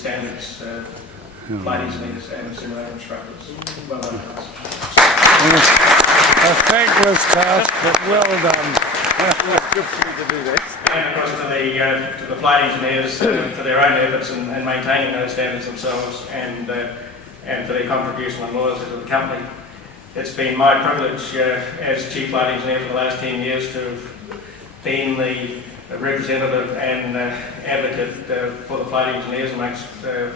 standards, flight engineers and simulator instructors. Well done, guys. A thankless task, but well done. Good for you to do that. And of course to the flight engineers for their own efforts in maintaining those standards themselves, and for their contribution and loyalty to the company. It's been my privilege as Chief Flight Engineer for the last 10 years to have been the representative and advocate for the flight engineers amongst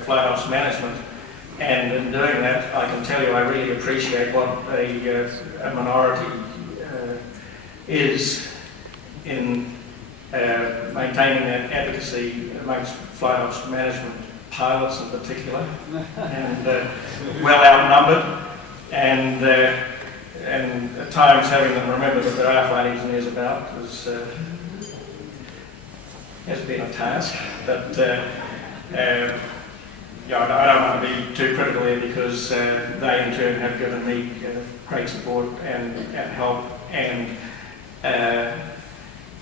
flight ops management. And in doing that, I can tell you I really appreciate what a minority is in maintaining that advocacy amongst flight ops management, pilots in particular, and well outnumbered, and at times having them remember that there are flight engineers about has been a task. But yeah, I don't want to be too critical here, because they in turn have given me great support and help, and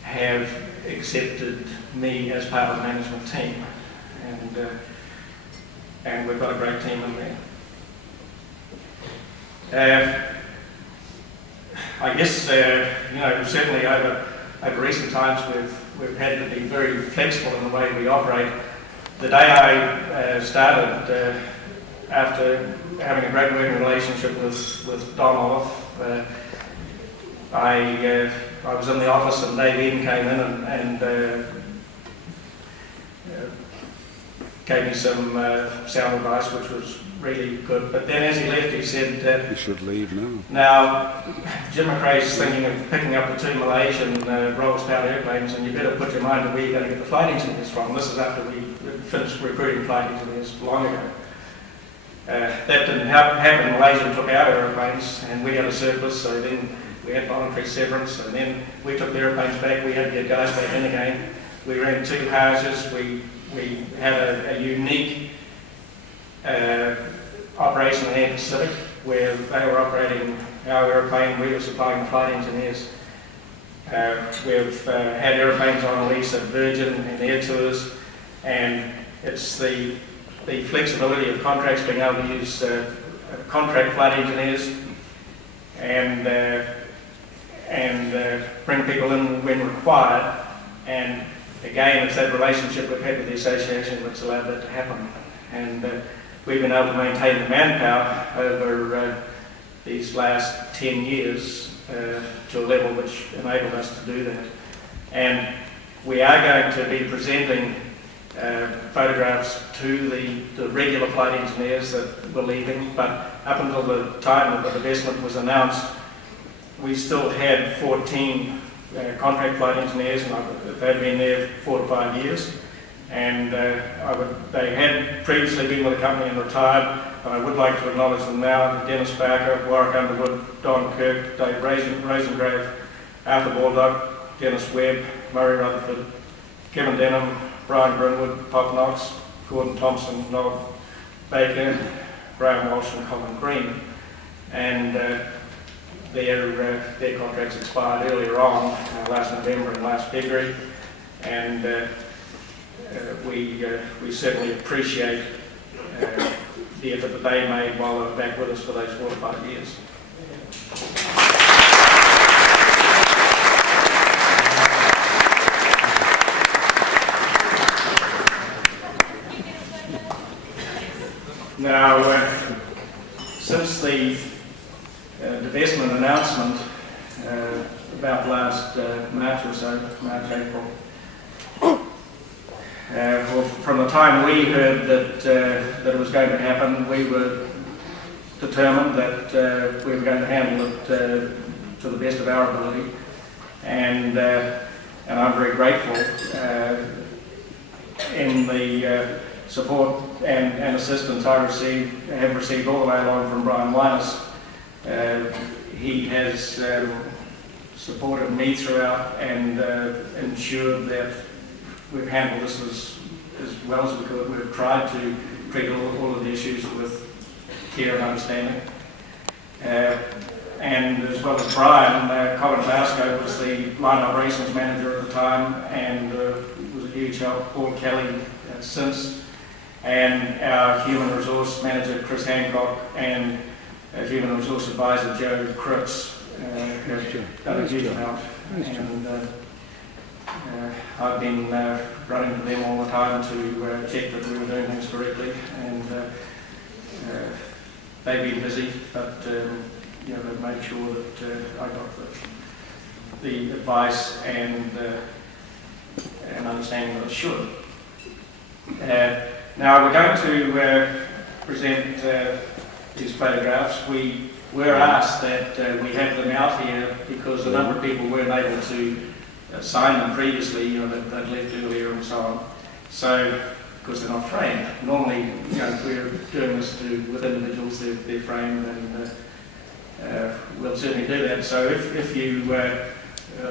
have accepted me as part of the management team, and we've got a great team in there. I guess certainly over recent times we've had to be very flexible in the way we operate. The day I started, after having a great working relationship with Don Olive, I was in the office and Dave Eden came in and gave me some sound advice, which was really good. But then as he left, he said, You should leave now. now, Jim McRae's thinking of picking up the 2 Malaysian Rolls-powered airplanes, and you better put your mind to where you're going to get the flight engineers from. This is after we finished recruiting flight engineers long ago. That didn't happen. Malaysia took our airplanes, and we had a surplus, so then we had voluntary severance, and then we took the airplanes back. We had to get guys back in again. We ran 2 houses. We had a unique operation in Air Pacific, where they were operating our airplane, we were supplying the flight engineers. We've had airplanes on lease at Virgin and Air Tours, and it's the flexibility of contracts, being able to use contract flight engineers and bring people in when required. And again, it's that relationship we've had with the association that's allowed that to happen. And we've been able to maintain the manpower over these last 10 years to a level which enabled us to do that. And we are going to be presenting photographs to the regular flight engineers that were leaving, but up until the time that the divestment was announced, we still had 14 contract flight engineers, and they'd been there 4 to 5 years. And they had previously been with the company and retired, but I would like to acknowledge them now: Dennis Barker, Warwick Underwood, Don Kirk, Dave Rosengrave, Arthur Baldock, Dennis Webb, Murray Rutherford, Kevin Denham, Brian Grinwood, Pop Knox, Gordon Thompson, Noel Baker, Graham Walsh and Colin Green. And their contracts expired earlier on, last November and last February. And we certainly appreciate the effort that they made while they were back with us for those 4 to 5 years. Now, since the divestment announcement about last March or so, March, April, well, from the time we heard that it was going to happen, we were determined that we were going to handle it to the best of our ability, and I'm very grateful in the support and assistance I have received all the way along from Brian Linus. He has supported me throughout and ensured that we've handled this as well as we could. We've tried to treat all of the issues with care and understanding. And as well as Brian, Colin Basco was the line operations manager at the time and was a huge help. Paul Kelly since. and our human resource manager, Chris Hancock, and our human resource advisor, Joe Cripps, have done a huge amount. And I've been running to them all the time to check that we were doing things correctly, and they've been busy, but you know, they've made sure that I got the advice and understanding that I should. Now we're going to present these photographs. We were asked that we have them out here because a number of people weren't able to sign them previously, you know, that they'd left earlier and so on. So, because they're not framed. Normally, you know, if we're doing this with individuals, they're framed, and we'll certainly do that. So if you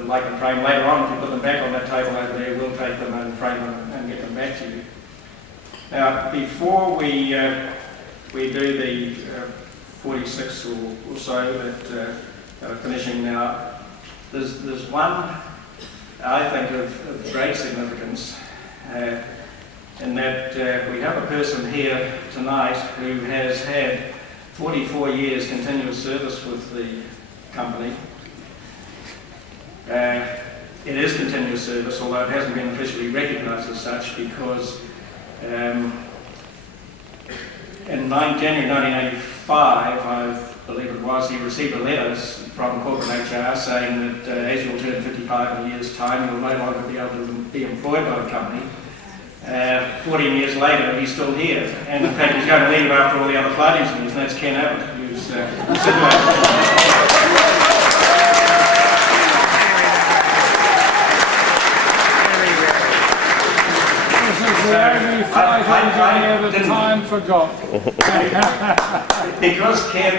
like them framed later on, if you put them back on that table over there, we'll take them and frame them and get them back to you. Now, before we do the 46 or so that are finishing now, there's one I think of great significance, in that we have a person here tonight who has had 44 years continuous service with the company. It is continuous service, although it hasn't been officially recognised as such, because in January 1985, I believe it was, he received a letter from corporate HR saying that as you'll turn 55 in a year's time, you'll no longer be able to be employed by the company. 14 years later, he's still here, and in fact he's going to leave after all the other flight engineers, and that's Ken Abbott, who's Time forgot. Because Ken,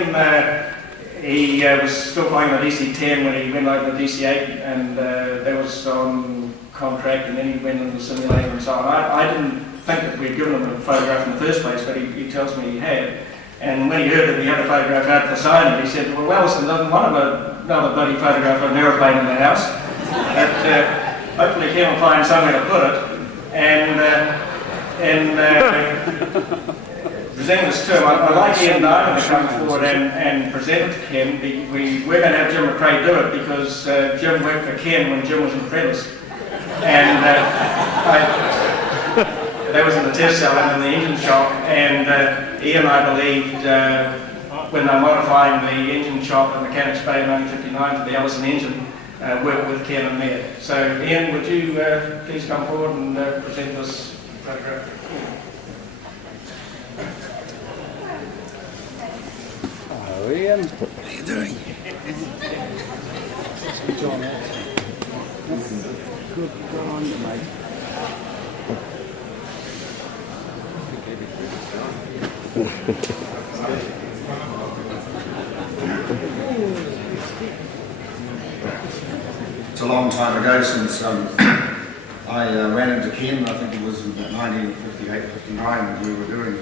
he was still flying the DC-10 when he went over the DC-8, and that was on contract, and then he went into the simulator and so on. I didn't think that we'd given him a photograph in the first place, but he tells me he had. And when he heard that we had a photograph out for signing, he said, well, Wellison doesn't want another bloody photograph of an aeroplane in the house. But hopefully Ken will find somewhere to put it. And present this to him. I'd like Ian Diamond to come forward and present it to Ken. We're going to have Jim McRae do it because Jim worked for Ken when Jim was an apprentice. And that was in the test cell and in the engine shop. And Ian, I believed, when they're modifying the engine shop at Mechanics Bay in 1959 for the Ellison engine, worked with Ken and there. So Ian, would you please come forward and present this photograph? Hello, Ian. What are you doing? Good on you, mate. It's a long time ago since I ran into Ken. I think it was in 1958, 59, and we were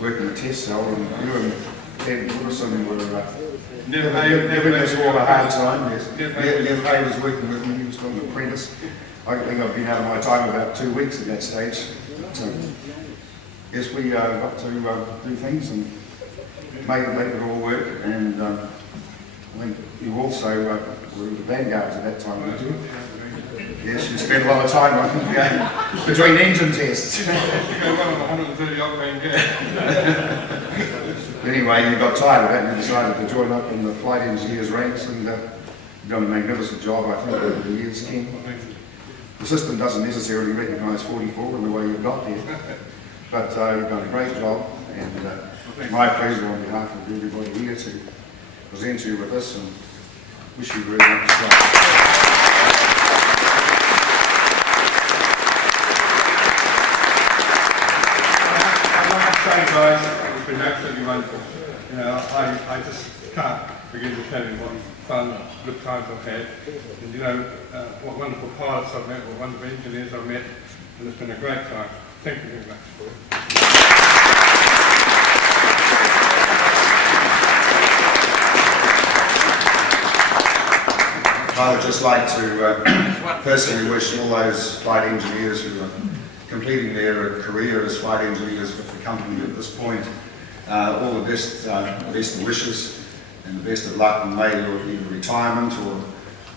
working the test cell, and you and Ted Wilson were giving us all a hard time. Yes. Nev Hay was working with me. He was still an apprentice. I think I've been out of my time about 2 weeks at that stage. So, yes, we got to do things and make it all work. And I think you also were the vanguards at that time, weren't you? Yes, you spent a lot of time between engine tests. Anyway, you got tired of that and you decided to join up in the flight engineers ranks, and you've done a magnificent job, I think, over the years, Ken. The system doesn't necessarily recognise 44 in the way you've got there, but you've done a great job, and my pleasure on behalf of everybody here to present you with this, and wish you very much luck. Guys, it's been absolutely wonderful. You know, I just can't begin to tell you what fun, good times I've had. And you know, what wonderful pilots I've met, what wonderful engineers I've met, and it's been a great time. Thank you very much. I would just like to personally wish all those flight engineers who are completing their career as flight engineers with the company at this point. All the best wishes and the best of luck, and may your either retirement or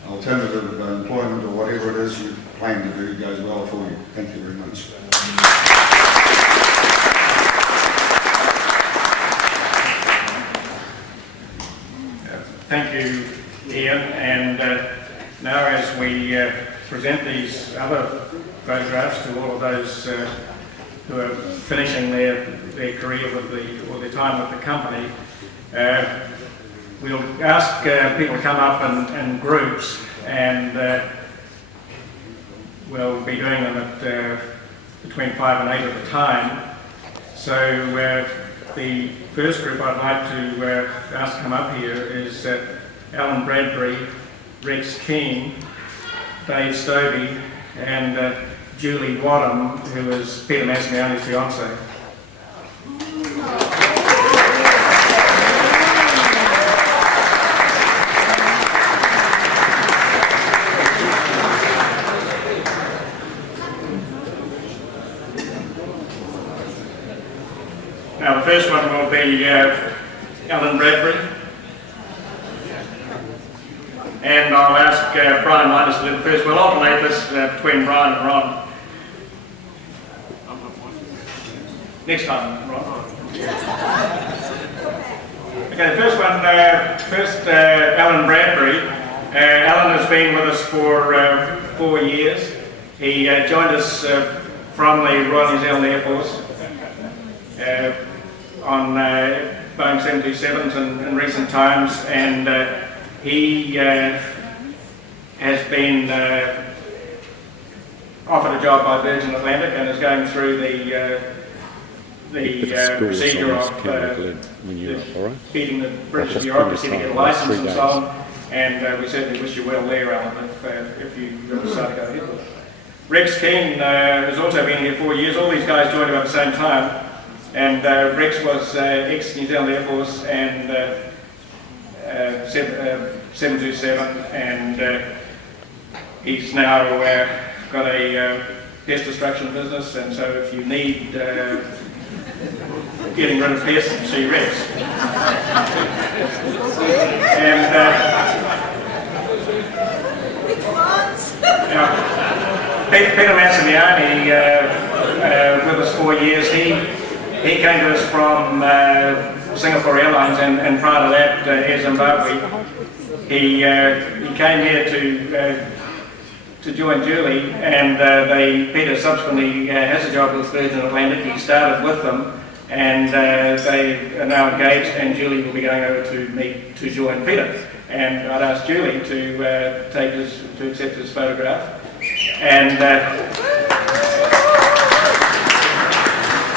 alternative employment or whatever it is you plan to do goes well for you. Thank you very much. Thank you, Ian. And now as we present these other photographs to all of those who are finishing their career with or their time with the company, we'll ask people to come up in groups, and we'll be doing them at between 5 and 8 at a time. So the first group I'd like to ask to come up here is Alan Bradbury, Rex Keane, Dave Stobie, and Julie Wadham, who is Peter Mastroianni's fiancée. Now the first one will be Alan Bradbury, and I'll ask Brian Minus to do the first. We'll alternate this between Brian and Ron. Next time, Ron. Okay, the first one, Alan Bradbury. Alan has been with us for 4 years. He joined us from the Royal New Zealand Air Force on Boeing 727s in recent times, and he has been offered a job by Virgin Atlantic and is going through the procedure of beating the British bureaucracy to get a license and so on. And we certainly wish you well there, Alan, if you decide to go ahead with it. Rex Keane has also been here 4 years. All these guys joined about the same time. And Rex was ex-New Zealand Air Force and 727, and he's now got a pest destruction business, and so if you need getting rid of pests, see Rex. And Peter Mastroianni, with us 4 years, he came to us from Singapore Airlines, and prior to that, Air Zimbabwe. He came here to join Julie, and Peter subsequently has a job with Virgin Atlantic. He started with them, and they are now engaged, and Julie will be going over to join Peter. And I'd ask Julie to accept his photograph. And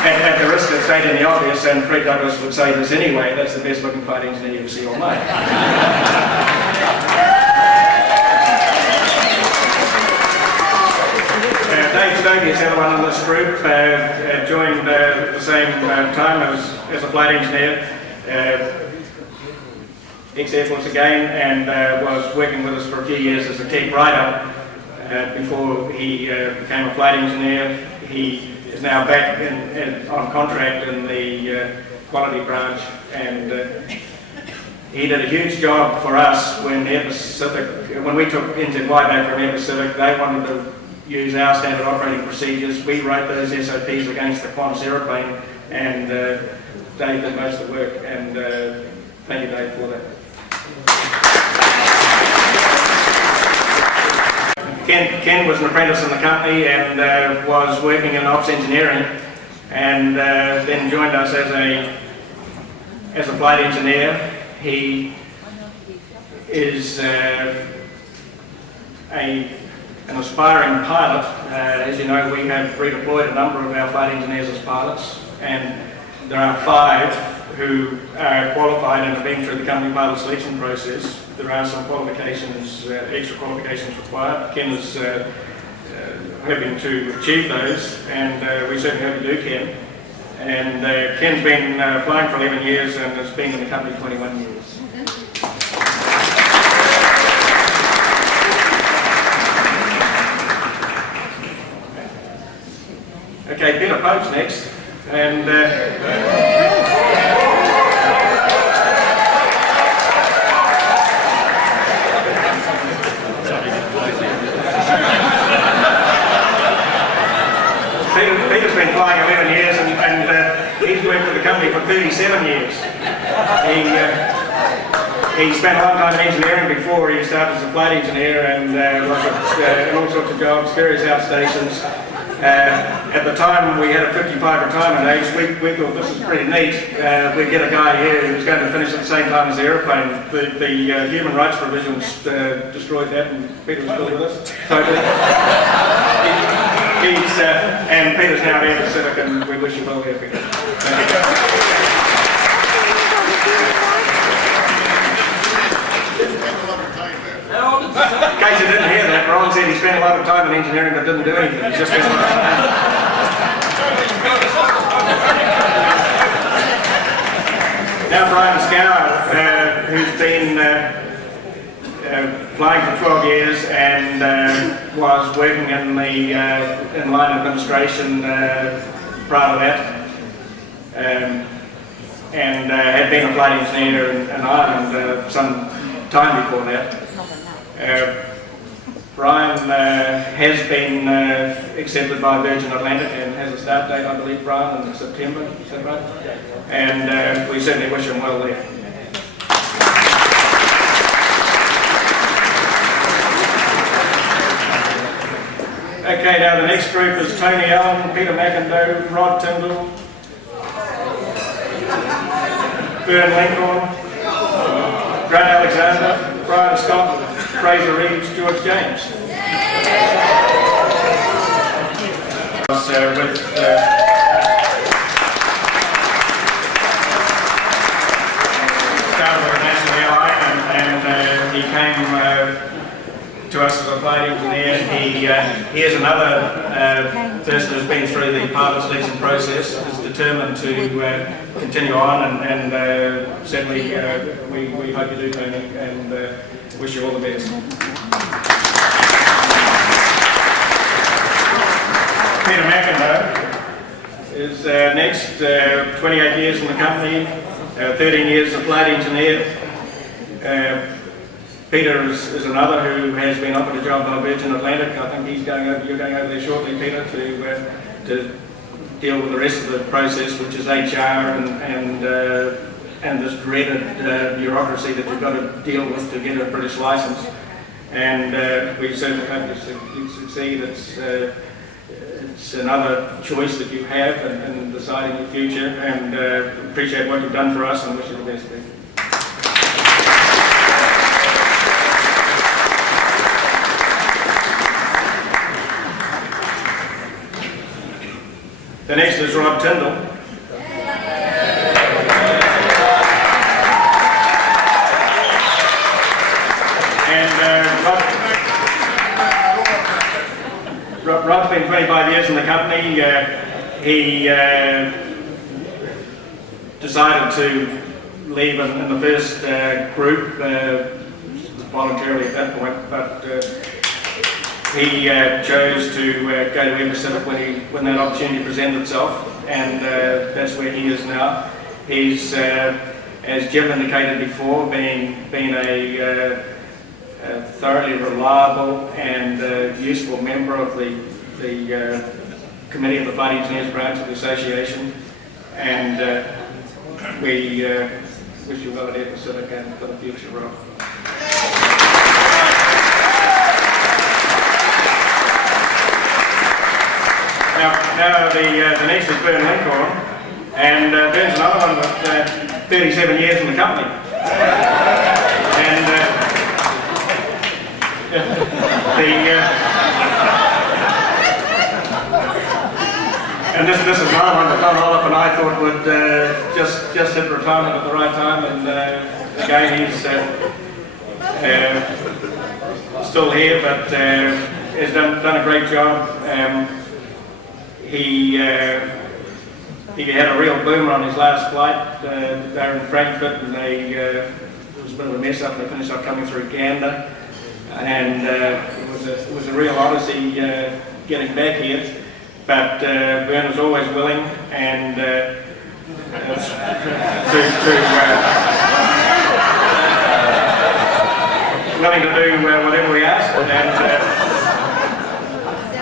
at the risk of stating the obvious, and Fred Douglas would say this anyway, that's the best looking flight engineer you ever see all night. Dave Stokey is the other one in this group, joined at the same time as a flight engineer, ex-Air Force again, and was working with us for a few years as a tech writer before he became a flight engineer. He is now back on contract in the quality branch, and he did a huge job for us when Air Pacific, when we took NZY back from Air Pacific. They wanted to use our standard operating procedures. We wrote those SOPs against the Qantas aeroplane, and Dave did most of the work, and thank you, Dave, for that. Ken was an apprentice in the company and was working in ops engineering, and then joined us as a flight engineer. He is an aspiring pilot. As you know, we have redeployed a number of our flight engineers as pilots, and there are 5 who are qualified and have been through the company pilot selection process. There are some qualifications, extra qualifications required. Ken is hoping to achieve those, and we certainly hope to do, Ken. And Ken's been flying for 11 years and has been in the company 21 years. Pope's next, and Peter's been flying 11 years, and he's worked for the company for 37 years. He spent a long time in engineering before he started as a flight engineer, and worked at all sorts of jobs, various outstations. At the time we had a 55 retirement age, we thought this was pretty neat. We'd get a guy here who was going to finish at the same time as the aeroplane. The human rights provisions destroyed that, and Peter was still with us. So and Peter's now here at Civic, and we wish you well here, Peter. Thank you. In case you didn't hear that, Ron said he spent a lot of time in engineering but didn't do anything. He just spent a lot of time. Now Brian Scour, who's been flying for 12 years and was working in the in line administration prior to that, and had been a flight engineer in Ireland some time before that. Brian has been accepted by Virgin Atlantic and has a start date, I believe, Brian, in September, is that right? And we certainly wish him well there. Okay, now the next group is Tony Allen, Peter McIndoe, Rod Tyndall, Bern Lincoln, Grant Alexander, Brian Scott, Fraser Reeves, George James. With started with a national airline, and he came to us as a flight engineer. He is another person who's been through the pilot selection process, is determined to continue on, and certainly we hope you do, Tony, and wish you all the best. Peter McIndoe is next, 28 years in the company, 13 years as a flight engineer. Peter is another who has been offered a job by Virgin Atlantic. I think you're going over there shortly, Peter, to deal with the rest of the process, which is HR and this dreaded bureaucracy that you've got to deal with to get a British license. And we certainly hope you succeed. It's another choice that you have in deciding your future, and appreciate what you've done for us and wish you the best. The next is Rod Tyndall. Rod's been 25 years in the company. He decided to leave in the first group, voluntarily at that point, but he chose to go to Emma Civic when that opportunity presented itself, and that's where he is now. He's, as Jim indicated before, being a thoroughly reliable and useful member of the committee of the Flight Engineers branch of the association, and we wish you well at Air Pacific and for the future, Rob. Now the next is Bern Lincoln, and Bern's another one with 37 years in the company, and and this is another one that Don Olive and I thought would just hit retirement at the right time, and again he's still here, but has done a great job. He had a real boomer on his last flight there in Frankfurt, and it was a bit of a mess up, and they finished up coming through Gander. And it was a real odyssey getting back here. but Bern was always willing and willing to do whatever we asked, and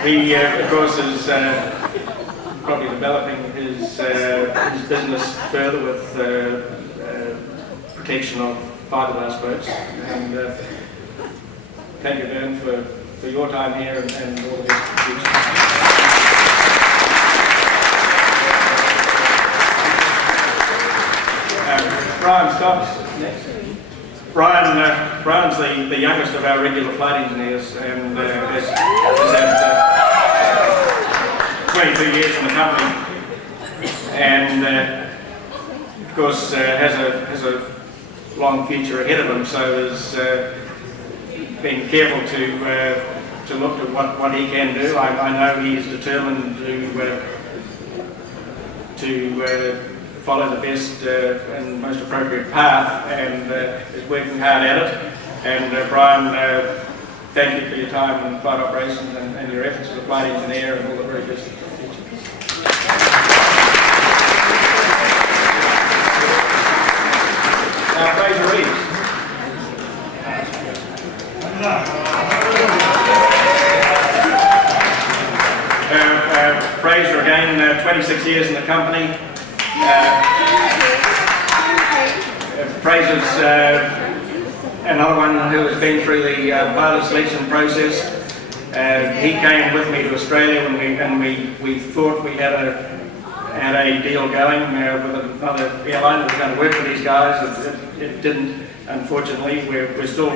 he, of course, is probably developing his business further with protection of fiberglass boats. And thank you, Bern, for your time here and all the best for the future. Brian Stocks next. Brian's the youngest of our regular flight engineers and has had 22 years in the company, and of course has a long future ahead of him. So has been careful to look at what he can do. I know he is determined to follow the best and most appropriate path, and is working hard at it. And Brian, thank you for your time in flight operations and your efforts as a flight engineer, and all the very best for the future. Now, Fraser Reeves. Fraser, again, 26 years in the company. Fraser's another one who has been through the pilot selection process. He came with me to Australia when we thought we had a deal going with another airline that was going to work for these guys. It didn't, unfortunately. We're still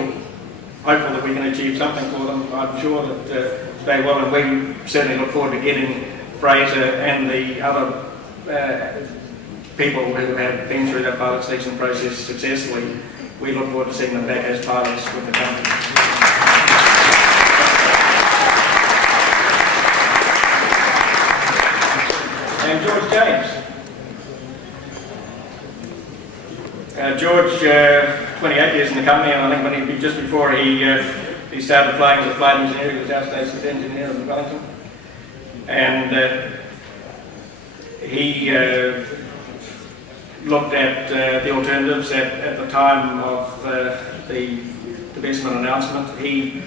hopeful that we can achieve something for them. I'm sure that they will, and we certainly look forward to getting Fraser and the other people who have been through that pilot selection process successfully. We look forward to seeing them back as pilots with the company. And George James. George, 28 years in the company, and I think just before he started flying as a flight engineer, he was our station engineer in Wellington. And he looked at the alternatives at the time of the divestment announcement. He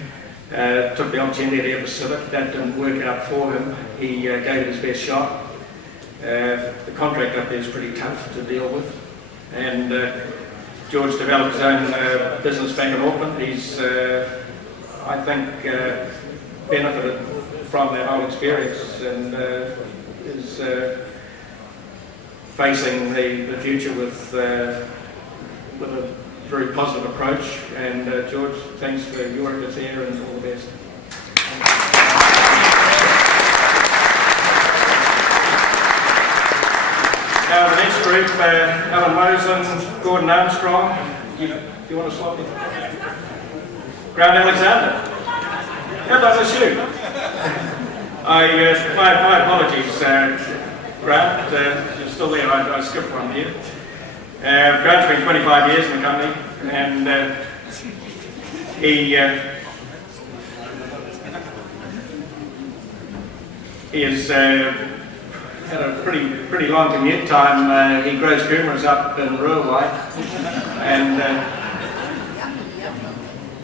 took the opportunity at Air Pacific. That didn't work out for him. He gave it his best shot. The contract up there is pretty tough to deal with. And George developed his own business back in Auckland. He's, I think, benefited from that whole experience and is facing the future with a very positive approach. And George, thanks for your efforts here, and all the best. Now the next group, Alan Moslin, Gordon Armstrong. Do you want to swap it? Grant Alexander. How about this you? My apologies, Grant. You're still there. I skipped one here. Grant's been 25 years in the company, and he has had a pretty long commute time. He grows coomera's up in Rurawai, and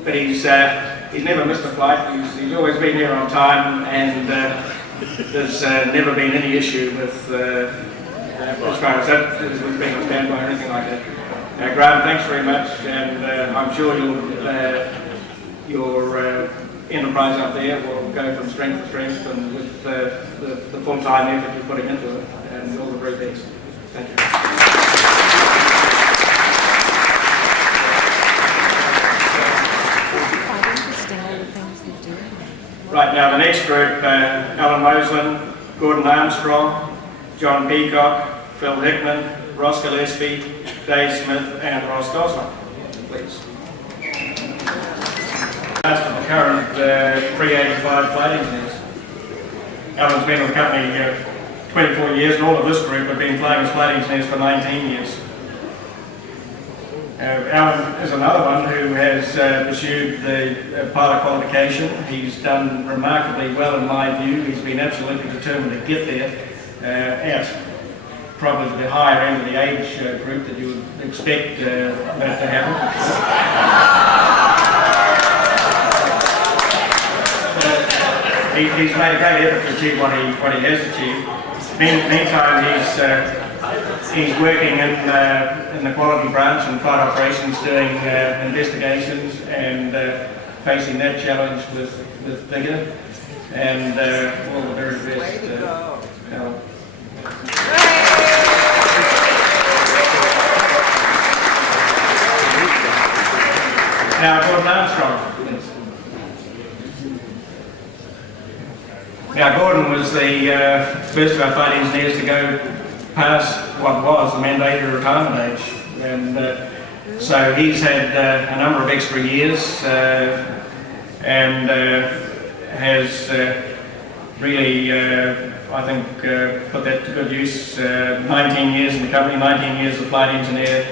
but he's never missed a flight. He's always been here on time, and there's never been any issue with as far as that with being on standby or anything like that. Graham, thanks very much, and I'm sure your enterprise up there will go from strength to strength, and with the full-time effort you're putting into it, and all the very best. Thank you. Right, now the next group, Alan Moslin, Gordon Armstrong, John Peacock, Phil Hickman, Ross Gillespie, Dave Smith, and Ross Gosling, please. Last of the current pre-85 flight engineers. Alan's been with the company 24 years, and all of this group have been flying as flight engineers for 19 years. Alan is another one who has pursued the pilot qualification. He's done remarkably well in my view. He's been absolutely determined to get there at probably the higher end of the age group that you would expect that to happen. He's made a great effort to achieve what he has achieved. Meantime, he's working in the quality branch and flight operations, doing investigations and facing that challenge with vigour. And all the very best, Alan. Now, Gordon Armstrong. Now, Gordon was the first of our flight engineers to go past what was the mandated retirement age, and so he's had a number of extra years and has really, I think, put that to good use. 19 years in the company, 19 years as a flight engineer,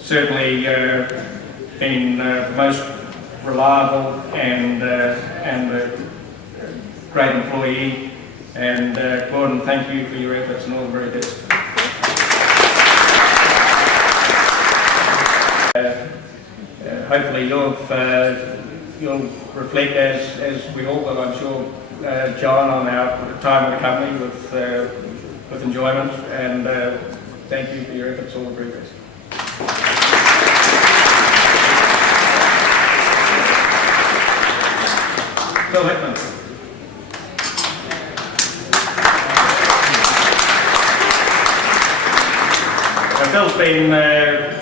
certainly been the most reliable and a great employee. And Gordon, thank you for your efforts and all the very best. Hopefully you'll reflect, as we all will, I'm sure, John, on our time in the company with enjoyment, and thank you for your efforts, all the very best. Phil Hickman. Phil's been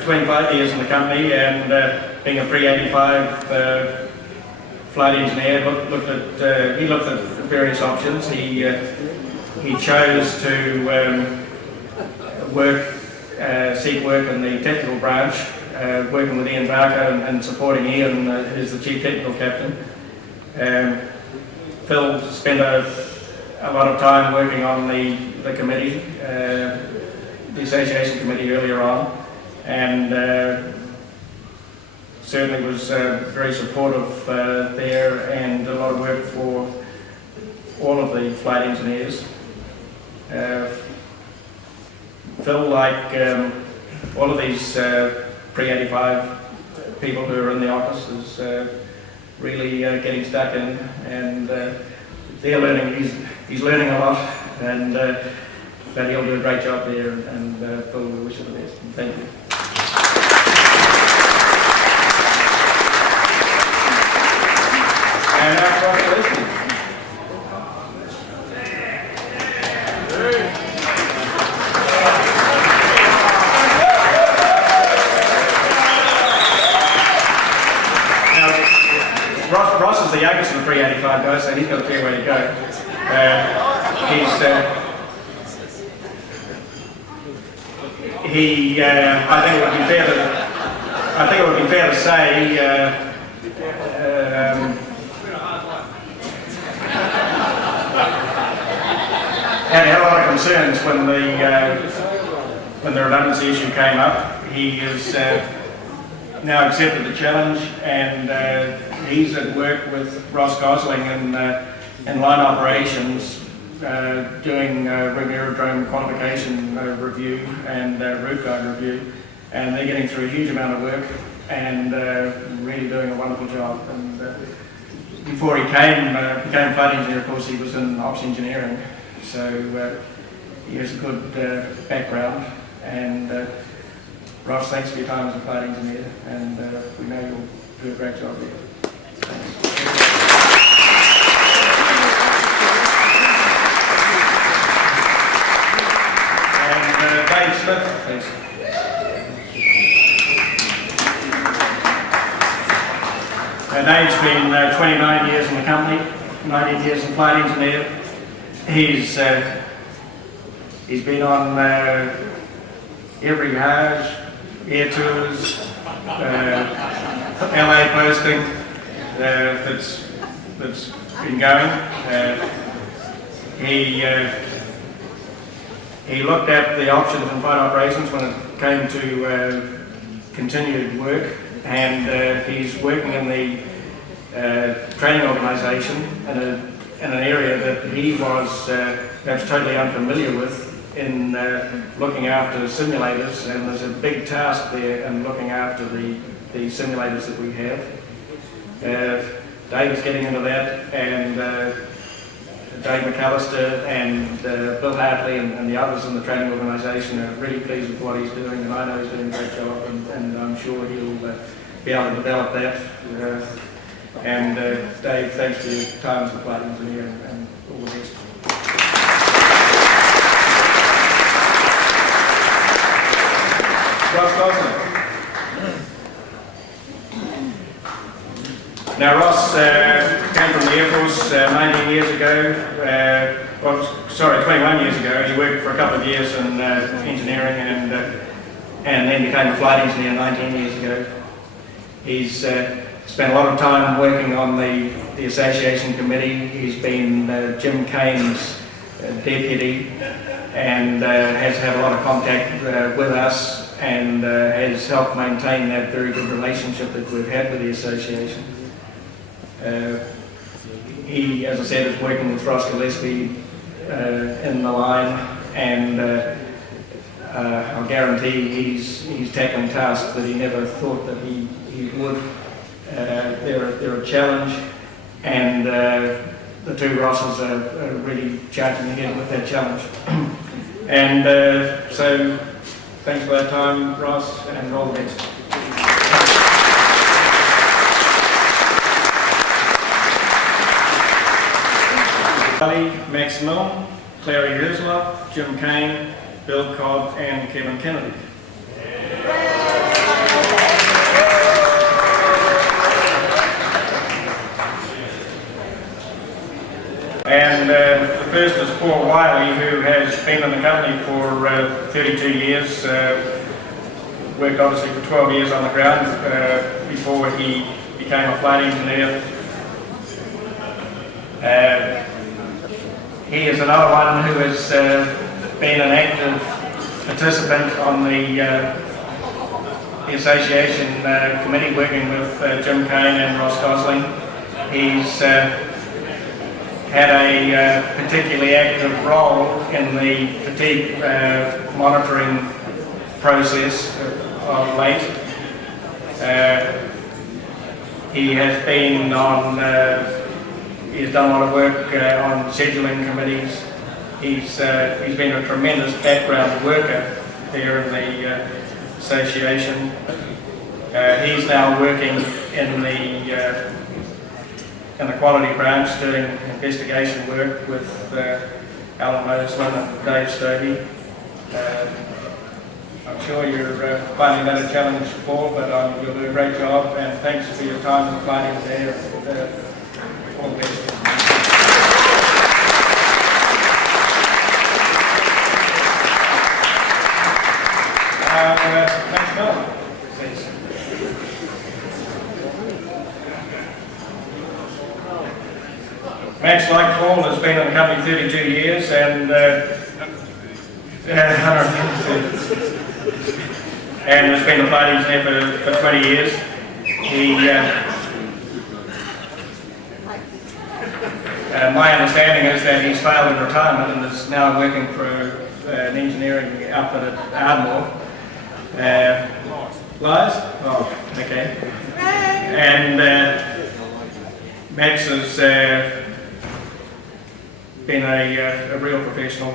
25 years in the company, and being a pre-85 flight engineer, he looked at various options. He chose to seek work in the technical branch, working with Ian Barker and supporting Ian, who's the chief technical captain. Phil spent a lot of time working on the committee, the association committee earlier on, and certainly was very supportive there, and a lot of work for all of the flight engineers. Phil, like all of these pre-85 people who are in the office, is really getting stuck in, and they're learning. He's learning a lot, and but he'll do a great job there, and Phil, we wish you the best. And thank you. And now, congratulations. Ross is the youngest of the pre-85 guys, so he's got a fair way to go. I think it would be fair to say had a lot of concerns when the redundancy issue came up. He has now accepted the challenge, and he's at work with Ross Gosling in line operations, doing aerodrome qualification review and route guide review, and they're getting through a huge amount of work and really doing a wonderful job. And before he became flight engineer, of course, he was in ops engineering, so he has a good background. And Ross, thanks for your time as a flight engineer, and we know you'll do a great job there. Thanks. Dave Smith, please. Dave's been 29 years in the company, 19 years as a flight engineer. He's been on every Hajj, air tours, LA posting that's He looked at the options in flight operations when it came to continued work, and he's working in the training organisation in an area that he was perhaps totally unfamiliar with in looking after simulators, and there's a big task there in looking after the simulators that we have. Dave is getting into that, and Dave McAllister and Bill Hartley and the others in the training organisation are really pleased with what he's doing, and I know he's doing a great job, and I'm sure he'll be able to develop that. Dave, thanks for your time as a flight engineer, and all the best. Ross Gosling. Now Ross came from the Air Force 19 years ago, 21 years ago. He worked for a couple of years in engineering and then became a flight engineer 19 years ago. He's spent a lot of time working on the association committee. He's been Jim Kane's deputy and has had a lot of contact with us and has helped maintain that very good relationship that we've had with the association. He, as I said, is working with Ross Gillespie in the line, and I'll guarantee he's tackling tasks that he never thought that he would. They're a challenge, and the two Rosses are really charging ahead with that challenge. And so, thanks for that time, Ross, and all the best. Max Milne, Clary Herzloff, Jim Kane, Bill Cobb, and Kevin Kennedy. And the first is Paul Wiley, who has been in the company for 32 years, worked obviously for 12 years on the ground before he became a flight engineer. He is another one who has been an active participant on the association committee, working with Jim Kane and Ross Gosling. He's had a particularly active role in the fatigue monitoring process of late. He has been on he's done a lot of work on scheduling committees. He's been a tremendous background worker there in the association. He's now working in the quality branch, doing investigation work with Alan Moslin and Dave Stokey. I'm sure you're finding that a challenge, Paul, but you'll do a great job, and thanks for your time in flying there. All the best. Max Milne, please. Max, like Paul, has been in the company 32 years and has been a flight engineer for 20 years. My understanding is that he's filed in retirement and is now working for an engineering outfit at Ardmore. Lies? Oh, okay. And Max has been a real professional,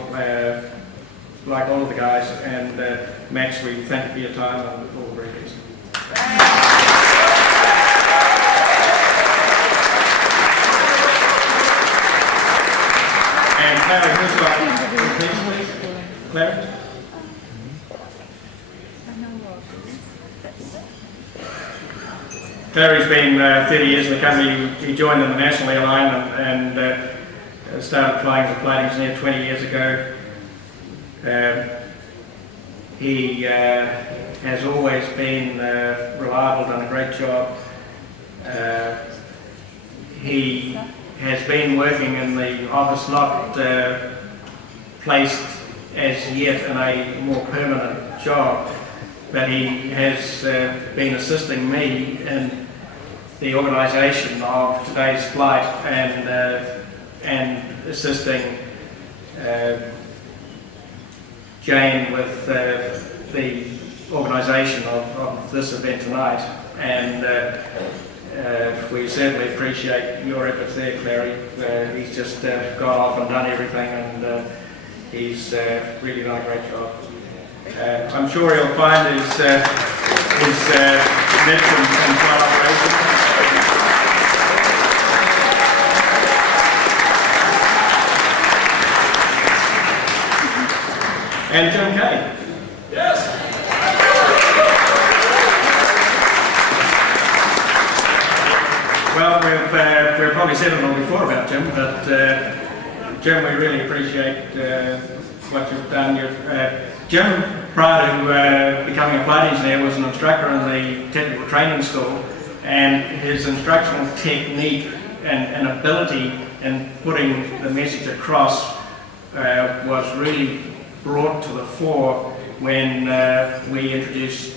like all of the guys. And Max, we thank you for your time and all the very best. And Clary, who's got please? Clary? Clary's been 30 years in the company. He joined in the National Airline and started flying as a flight engineer 20 years ago. He has always been reliable, done a great job. He has been working in the office, not placed as yet in a more permanent job, but he has been assisting me in the organisation of today's flight and assisting Jane with the organisation of this event tonight, and we certainly appreciate your efforts there, Clary. He's just gone off and done everything, and he's really done a great job. I'm sure he'll find his next and collaboration. And Jim Kane. Yes. Well, we've probably said it all before about Jim, but Jim, we really appreciate what you've done. Jim, prior to becoming a flight engineer, was an instructor in the technical training school, and his instructional technique and ability in putting the message across was really brought to the fore when we introduced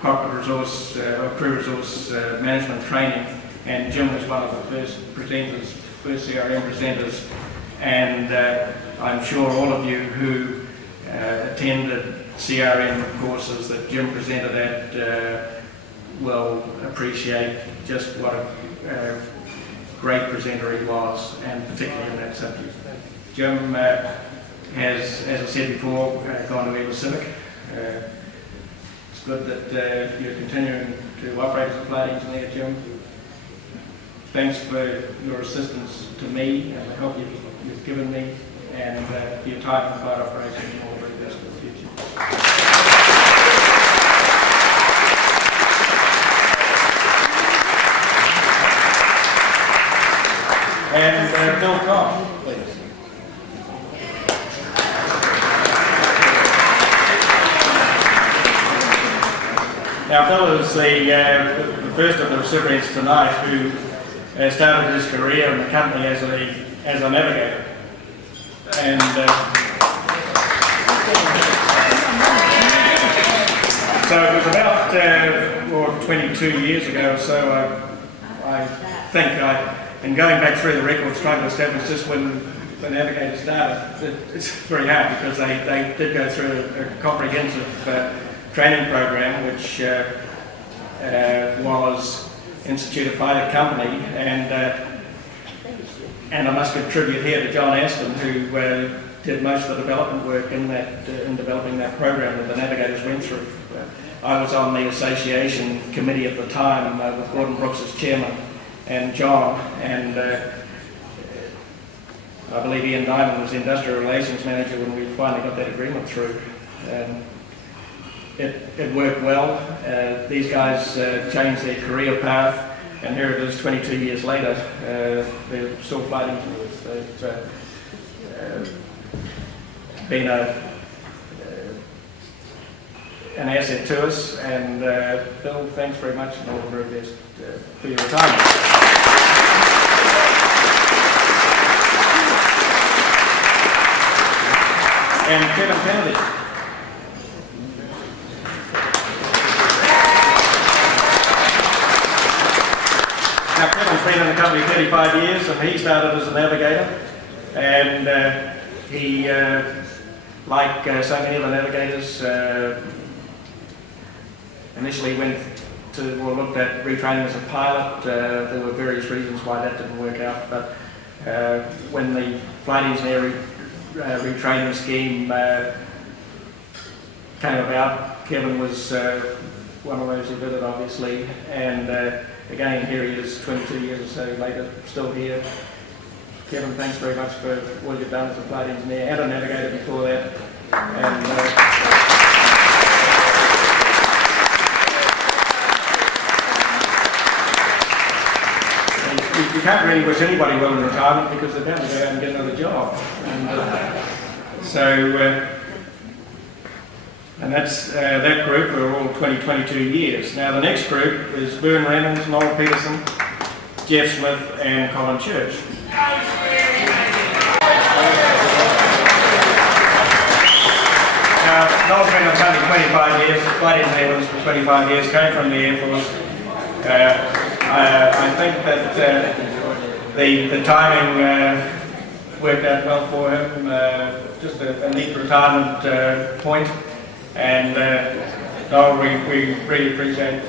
cockpit resource or crew resource management training, and Jim was one of the first CRM presenters, and I'm sure all of you who attended CRM courses that Jim presented at will appreciate just what a great presenter he was, and particularly in that subject. Jim has, as I said before, gone to Eva Civic. It's good that you're continuing to operate as a flight engineer, Jim. Thanks for your assistance to me and the help you've given me, and for your time in flight operation, and all the very best for the future. And Bill Cobb, please. Now, Bill is the first of the recipients tonight who started his career in the company as a navigator, and so it was about 22 years ago or so. I think in going back through the records, trying to establish just when the navigator started, it's very hard because they did go through a comprehensive training program, which was instituted by the company, and I must give tribute here to John Aston, who did most of the development work in developing that program that the navigators went through. I was on the association committee at the time with Gordon Brooks as chairman and John, and I believe Ian Diamond was the industrial relations manager when we finally got that agreement through. It worked well. These guys changed their career path, and here it is 22 years later. They're still flight engineers. They've been an asset to us, and Bill, thanks very much, and all the very best for your retirement. And Kevin Kennedy. Now, Kevin's been in the company 35 years, and he started as a navigator, and he, like so many of the navigators, initially looked at retraining as a pilot. There were various reasons why that didn't work out, but when the flight engineer retraining scheme came about, Kevin was one of those who did it, obviously, and again, here he is 22 years or so later, still here. Kevin, thanks very much for what you've done as a flight engineer and a navigator before that. And you can't really wish anybody well in retirement because they're bound to go out and get another job. And that's that group are all 22 years. Now the next group is Vern Reynolds, Noel Peterson, Jeff Smith and Colin Church. Noel's been on Sunday 25 years, flight engineer for 25 years, came from the Air Force. I think that the timing worked out well for him, just a neat retirement point. And Noel, we really appreciate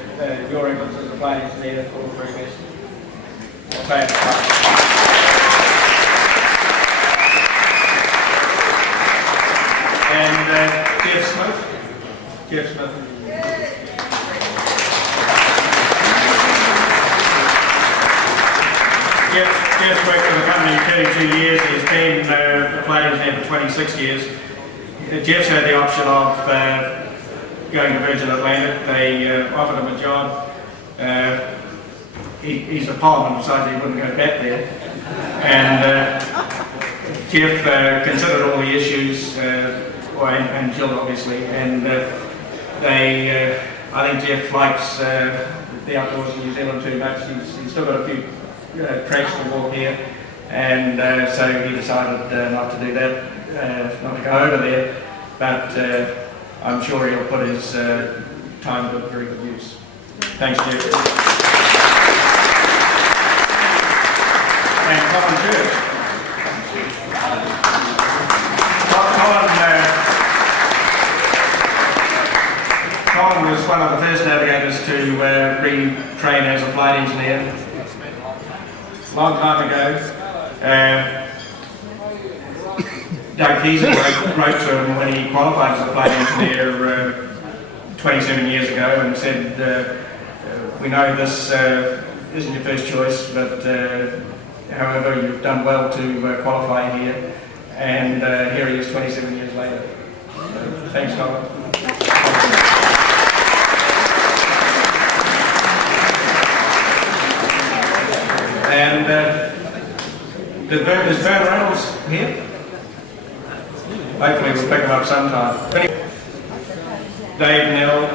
your efforts as a flight engineer. All the very best. Thanks. And Jeff Smith. Jeff Smith. Jeff's worked for the company 32 years. He's been a flight engineer for 26 years. Jeff's had the option of going to Virgin Atlantic. They offered him a job. He's a Parliament, decided he wouldn't go back there. And Jeff considered all the issues, and Jill obviously, and I think Jeff likes the outdoors in New Zealand too much. He's still got a few tracks to walk here, and so he decided not to do that, not to go over there, but I'm sure he'll put his time to very good use. Thanks, Jeff. And Colin Church. Colin was one of the first navigators to retrain as a flight engineer. Long time ago. Doug Keesley wrote to him when he qualified as a flight engineer 27 years ago and said, we know this isn't your first choice, but however, you've done well to qualify here, and here he is 27 years later. Thanks, Colin. And is Vern Reynolds here? Hopefully we'll pick him up sometime. Dave Nell,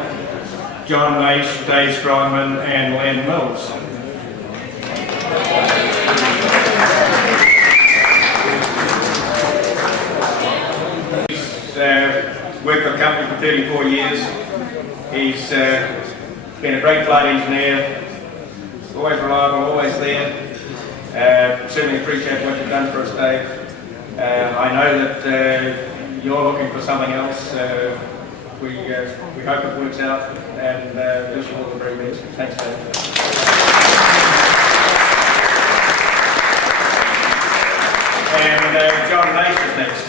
John Nash, Dave Strongman, and Len Mills. He's worked for the company for 34 years. He's been a great flight engineer, always reliable, always there. Certainly appreciate what you've done for us, Dave. I know that you're looking for something else. We hope it works out, and wish you all the very best. Thanks, Dave. And John Nash is next.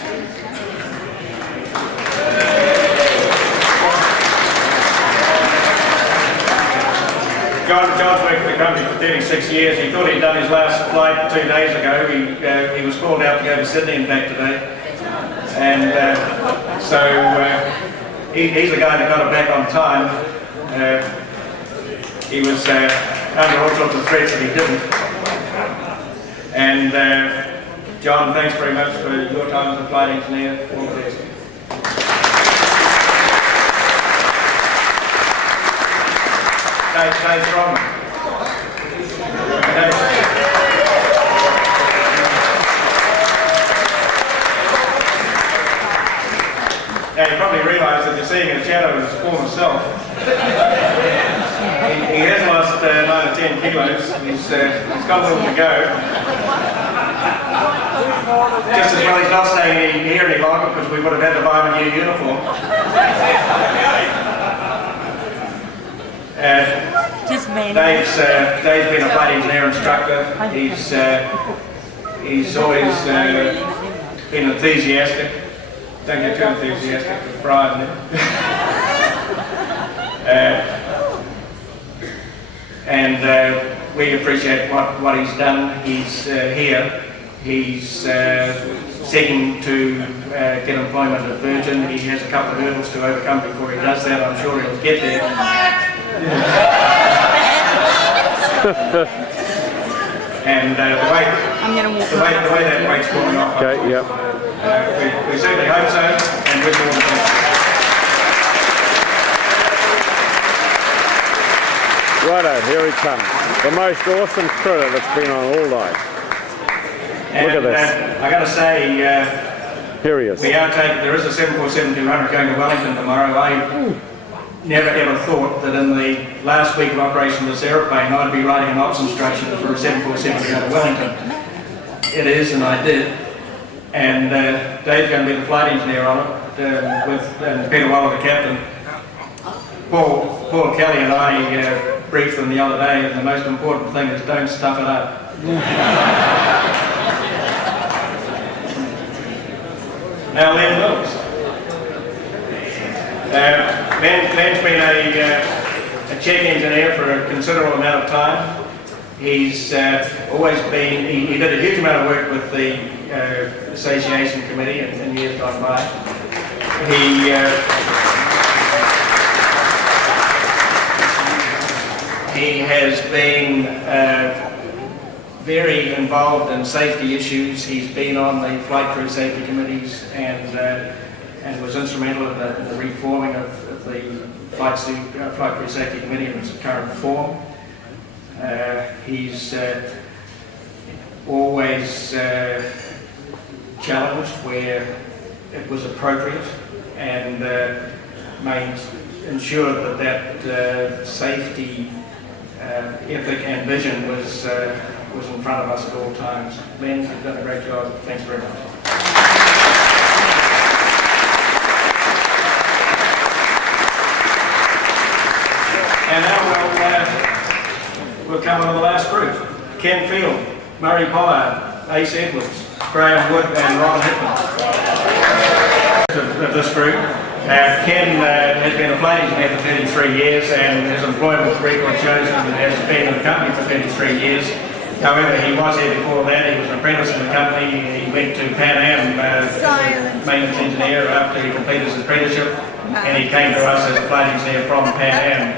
John's worked for the company for 36 years. He thought he'd done his last flight 2 days ago. He was called out to go to Sydney and back today. And so he's the guy that got it back on time. He was under all sorts of threats that he didn't. And John, thanks very much for your time as a flight engineer. All the best. Dave Strongman. Now you probably realise that you're seeing a shadow of his former self. He has lost 9 or 10 kilos. He's got a little to go. Just as well he's not staying here any longer because we would have had to buy him a new uniform. Dave's been a flight engineer instructor. He's always been enthusiastic. Don't get too enthusiastic with Brian. And we appreciate what he's done. He's here. He's seeking to get employment at Virgin. He has a couple of hurdles to overcome before he does that. I'm sure he'll get there. And the way that weight's falling off. Okay, yep. We certainly hope so, and wish you all the best. Righto, here he comes. The most awesome critter that's been on all night. Look at this. I got to say, Here he is. We are taking, there is a 747-200 going to Wellington tomorrow. I never ever thought that in the last week of operation of this aeroplane I'd be writing an ops instruction for a 747 to go to Wellington. It is, and I did. And Dave's going to be the flight engineer on it, with Peter Waller, the captain. Paul Kelly and I briefed them the other day, and the most important thing is don't stuff it up. Now, Len Mills. Len's been a check engineer for a considerable amount of time. He's always been, he did a huge amount of work with the association committee in years gone by. He has been very involved in safety issues. He's been on the flight crew safety committees and was instrumental in the reforming of the flight crew safety committee in its current form. He's always challenged where it was appropriate and ensured that safety ethic and vision was in front of us at all times. Len, you've done a great job. Thanks very much. And now we'll come on to the last group. Ken Field, Murray Pollard, Ace Edwards, Graham Wood and Robin Hickman. Of this group. Ken has been a flight engineer for 33 years and his employment record shows that he has been in the company for 33 years. However, he was here before that. He was an apprentice in the company. He went to Pan Am as a maintenance engineer after he completed his apprenticeship, and he came to us as a flight engineer from Pan Am.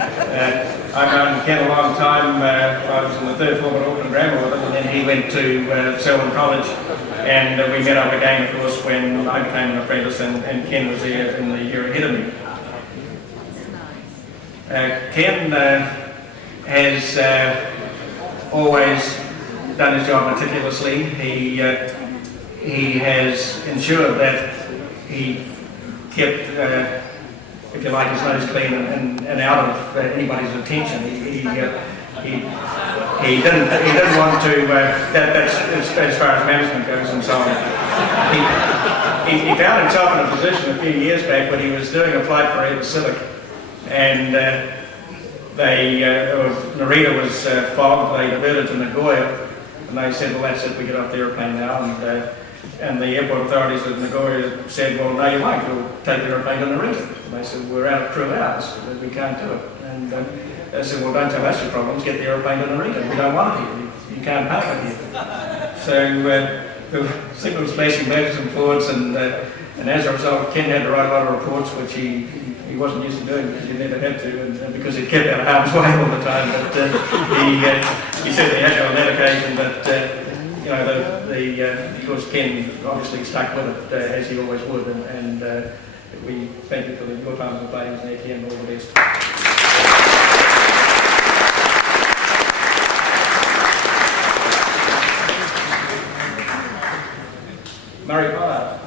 I've known Ken a long time. I was in the third form at Auckland Grammar with him, and then he went to Selwyn College, and we met up again, of course, when I became an apprentice, and Ken was there in the year ahead of me. Ken has always done his job meticulously. He has ensured that he kept, if you like, his nose clean and out of anybody's attention. He didn't want to. That's as far as management goes and so on. He found himself in a position a few years back when he was doing a flight for Air Pacific, and Narita was fogged. They diverted to Nagoya, and they said, "Well, that's it. We get off the airplane now." And the airport authorities at Nagoya said, "Well, no, you won't. You'll take the airplane to Narita." And they said, "We're out of crew hours. We can't do it." And they said, "Well, don't tell us your problems. Get the airplane to Narita. We don't want it here. You can't park it here." So the signals flashing backwards and forwards, and as a result, Ken had to write a lot of reports, which he wasn't used to doing because he never had to, and because he kept out of harm's way all the time. But he certainly had to on that occasion. But you know, of course, Ken obviously stuck with it as he always would, and we thank you for your time as a flight engineer, Ken, all the best. Murray Pollard.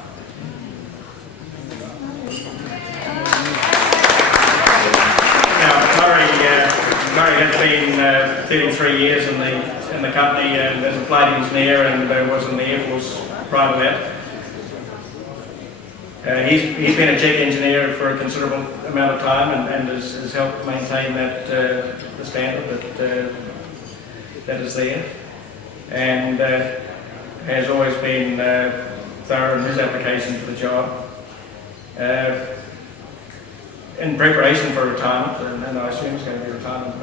Murray has been 33 years in the company and as a flight engineer, and was in the Air Force prior to that. He's been a check engineer for a considerable amount of time and has helped maintain that the standard that is there, and has always been thorough in his application for the job. In preparation for retirement, and I assume it's going to be retirement,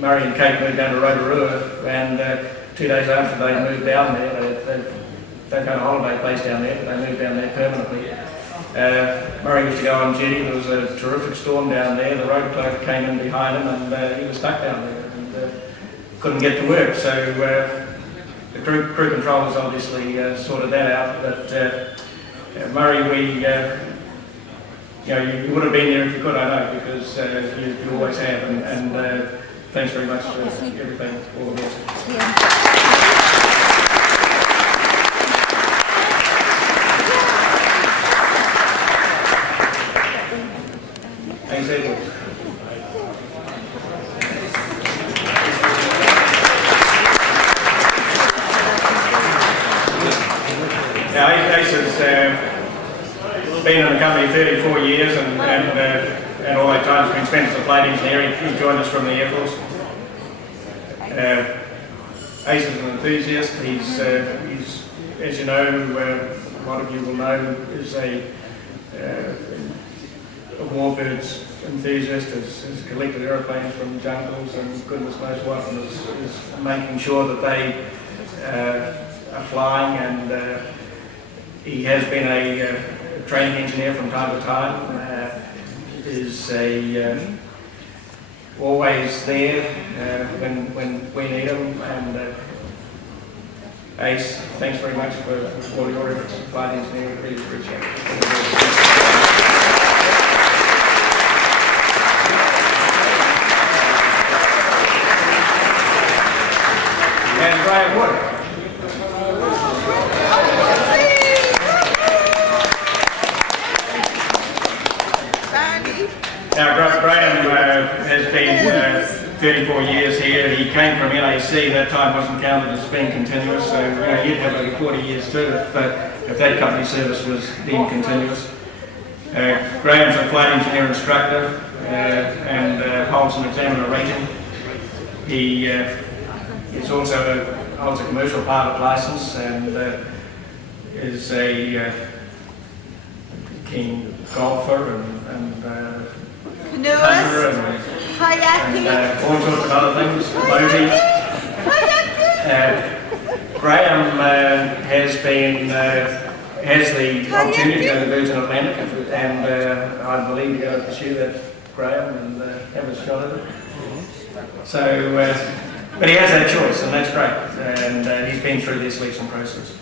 Murray and Kate moved down to Rotorua, and 2 days after they moved down there, they've got a holiday place down there, but they moved down there permanently. Murray was to go on duty. There was a terrific storm down there. The road clerk came in behind him, and he was stuck down there and couldn't get to work. So the crew controllers obviously sorted that out. But Murray, you would have been there if you could, I know, because you always have, and thanks very much for everything, all the best. Yeah. Ace has been in the company 34 years and all that time has been spent as a flight engineer. He joined us from the Air Force. Ace is an enthusiast. He's as you know, a lot of you will know, is a warbirds enthusiast, has collected aeroplanes from the jungles and goodness knows what, and is making sure that they are flying, and he has been a training engineer from time to time, is always there when we need him, and Ace, thanks very much for all your efforts in flight engineering. We really appreciate it. And Graham Wood. Now, Graham has been 34 years here. He came from LAC. That time wasn't counted as being continuous, so you'd have over 40 years too if that company service was deemed continuous. Graham's a flight engineer instructor and holds an examiner rating. He is also holds a commercial pilot license and is a keen golfer and hunter and all sorts of other things. Graham has the opportunity to go to Virgin Atlantic, and I believe you're going to pursue that, Graham, and have a shot at it. So, but he has that choice, and that's great, and he's been through their selection process.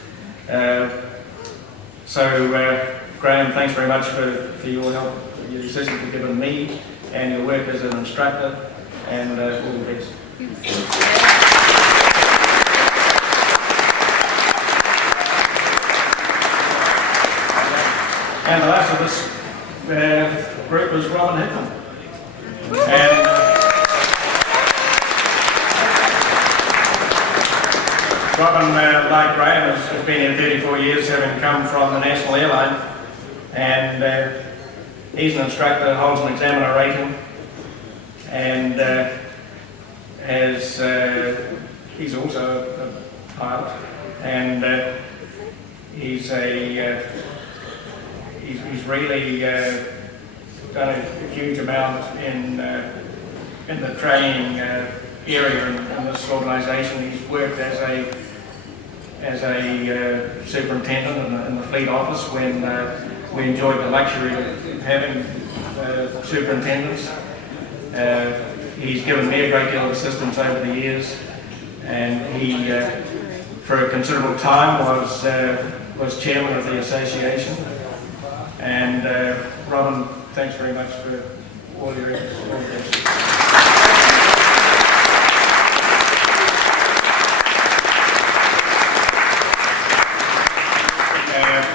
Graham, thanks very much for your help, your assistance you've given me, and your work as an instructor, and all the best. And the last of this group is Robin Hickman. And Robin, like Graham, has been here 34 years, having come from the National Airline, and he's an instructor, holds an examiner rating, and he's also a pilot, and he's really done a huge amount in the training area in this organisation. He's worked as a superintendent in the fleet office when we enjoyed the luxury of having superintendents. He's given me a great deal of assistance over the years, and he, for a considerable time, was chairman of the association. And Robin, thanks very much for all your efforts.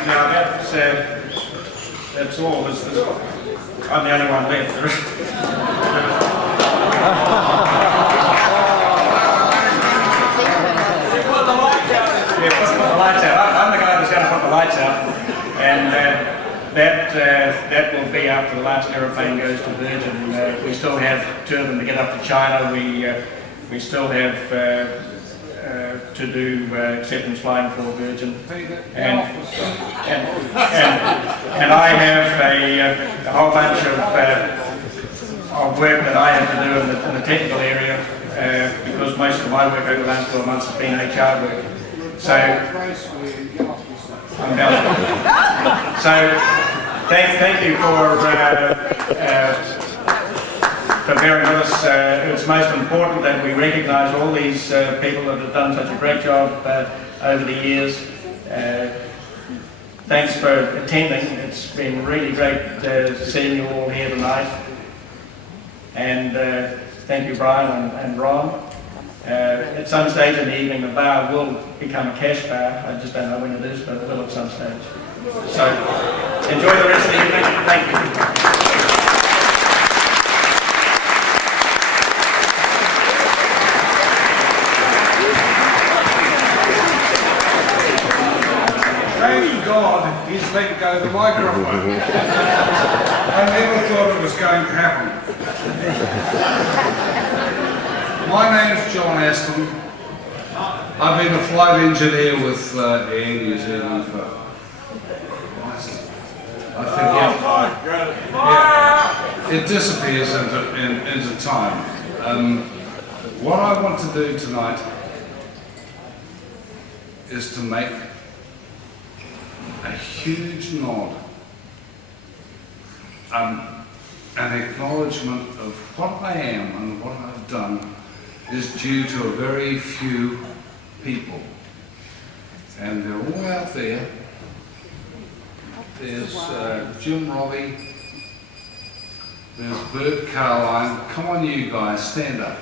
Now that's all. I'm the only one left. Put the lights out. Yeah, put the lights out. I'm the guy who's going to put the lights out, and that will be after the last aeroplane goes to Virgin. We still have 2 of them to get up to China. We still have to do acceptance flying for Virgin, and I have a whole bunch of work that I have to do in the technical area because most of my work over the last 12 months has been HR work. So I'm done. So thank you for bearing with us. It's most important that we recognise all these people that have done such a great job over the years. Thanks for attending. It's been really great seeing you all here tonight. And thank you, Brian and Ron. At some stage in the evening, the bar will become a cash bar. I just don't know when it is, but it will at some stage. So enjoy the rest of the evening. Thank you. Thank you. God, he's let go the microphone. I never thought it was going to happen. My name's John Aston. I've been a flight engineer with Air New Zealand for, it disappears into time. What I want to do tonight is to make a huge nod, an acknowledgement of what I am and what I've done is due to a very few people, and they're all out there. There's Jim Robbie, there's Bert Carline. Come on, you guys, stand up.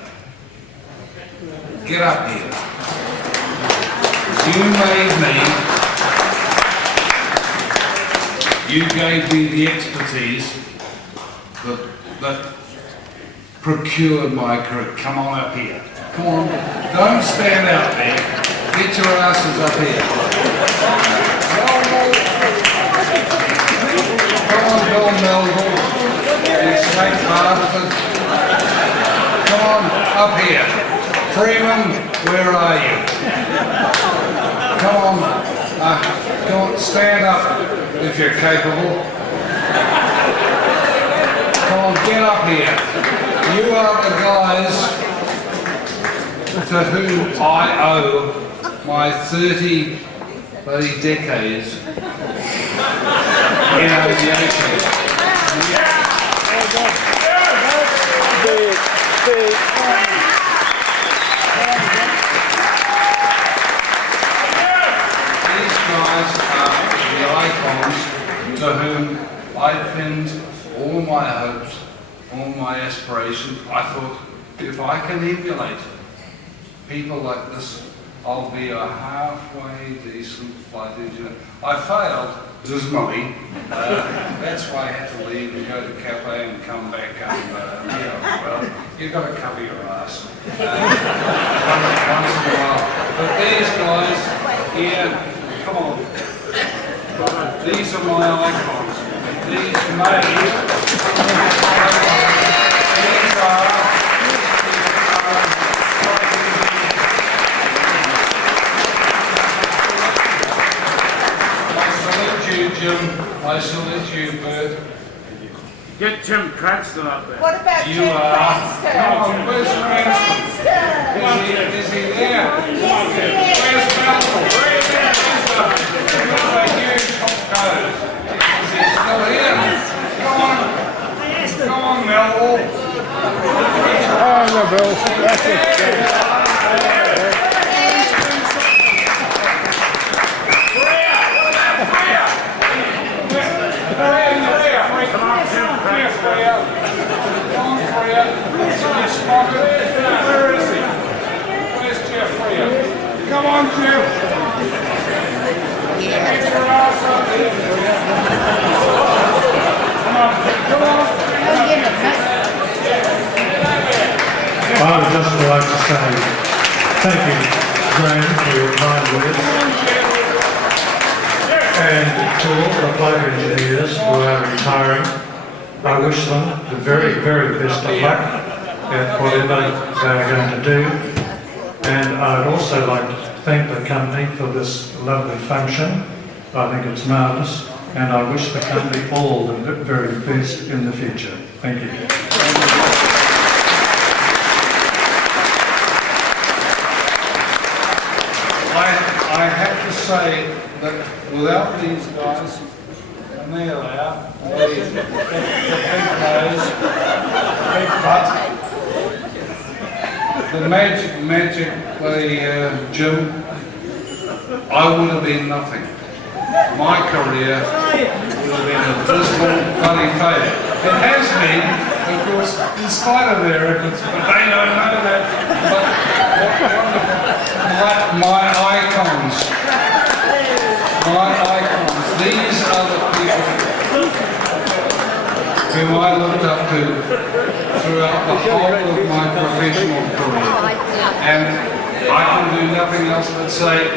Get up here. You made me. You gave me the expertise that procured my career. Come on up here. Come on. Don't stand out there. Get your asses up here. Come on, Bill Melville. You snake bastard. Come on, up here. Freeman, where are you? Come on, stand up if you're capable. Come on, get up here. You are the guys to whom I owe my 30 bloody decades in aviation. These guys are the icons to whom I pinned all my hopes, all my aspirations. I thought, if I can emulate people like this, I'll be a halfway decent flight engineer. I failed dismally. That's why I had to leave and go to cafe and come back and, well, you've got to cover your ass. Once in a while. But these guys here, come on. These are my icons. These are Jim, I salute you, Bert. Get Jim Cranston up there. What about You Jim are. Cranston? Come on, where's Cranston? Is he there? Yes, he is. Where's Melville? Where's the huge top coat? Is he still here? Come on, Melville. Oh, no, Bill. That's it. Where is he? Where's Jeff Freer? Come on, Jeff. Get your ass up here. Come on. I would just like to say thank you, Graham, for your kind words. And to all the flight engineers who are retiring, I wish them the very, very best of luck at whatever they are going to do. And I'd also like to thank the company for this lovely function. I think it's marvellous, and I wish the company all the very best in the future. Thank you. I have to say that without these guys, and there they are, the big nose, big butt, the magic Jim, I would have been nothing. My career would have been a dismal bloody failure. It has been, of course, in spite of their efforts, but they don't know that. But what wonderful. My icons. These are the people whom I looked up to throughout the whole of my professional career. And I can do nothing else but say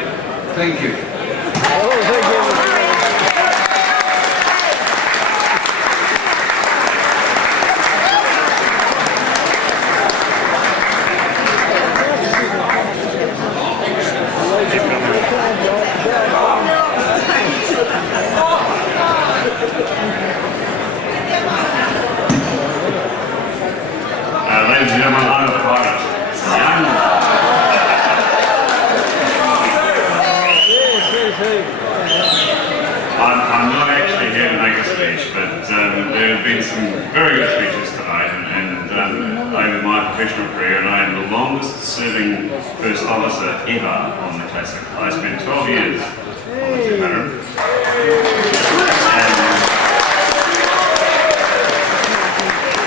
thank you. Oh, thank you. speech, but there have been some very good speeches tonight, and over my professional career, and I am the longest serving first officer ever on the Classic. I spent 12 years on the 200.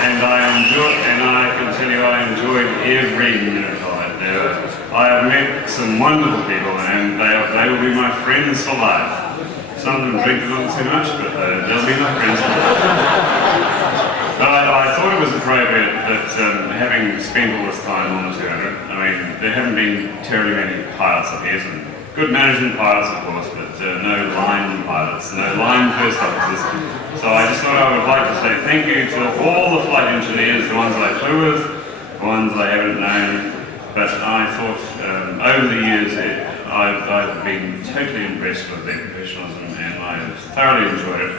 And I can tell you I enjoyed every minute of it. I have met some wonderful people, and they will be my friends for life. Some of them drink a little too much, but they'll be my friends for life. But I thought it was appropriate that having spent all this time on the 200, I mean, there haven't been terribly many pilots up here, some good management pilots of course, but no line pilots, no line first officers. So I just thought I would like to say thank you to all the flight engineers, the ones I flew with, the ones I haven't known, but I thought over the years I've been totally impressed with their professionalism, and I've thoroughly enjoyed it.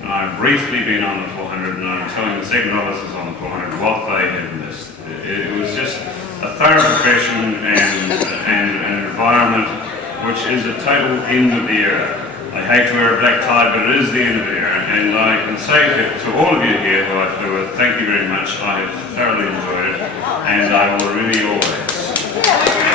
And I've briefly been on the 400, and I'm telling the second officers on the 400 what they have missed. It was just a thorough profession and an environment which is a total end of the era. I hate to wear a black tie, but it is the end of the era, and I can say to all of you here who I flew with, thank you very much. I have thoroughly enjoyed it, and I will really always.